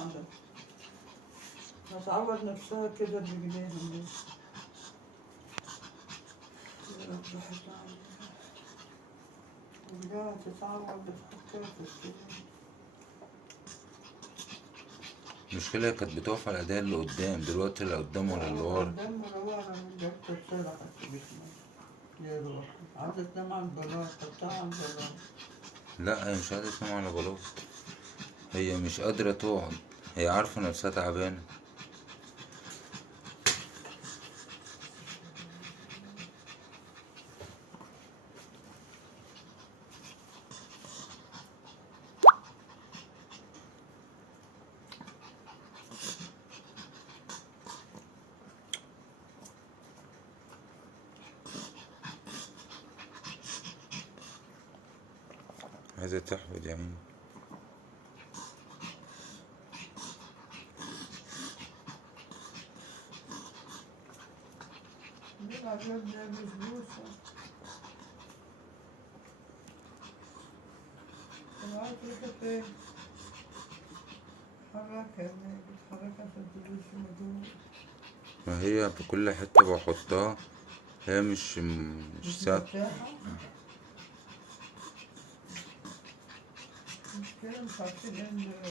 عندك. هتعود نفسها كده برجليها دي. يا رب حتى رجليها تتعود بتحطها في السرير. المشكلة كانت بتقف على ايديها اللي قدام، دلوقتي لا قدام ولا اللي ورا. قدام ولا ورا من جبت تتسرح في جسمها. يا روحي عايزة تنام على البلاط، حطها على البلاط. لا هي مش قادرة تنام على بلاط، هي مش قادرة تقعد، هي عارفة نفسها تعبانة. عايزة تحفظ يا عيني. دي العجاب ده بفلوسها. العجاب ده فين؟ حركها بتحركها عشان تدوس المدور. ما هي في كل حتة بحطها، هي مش ساعة. مرتاحة. مشكلة مش عارفين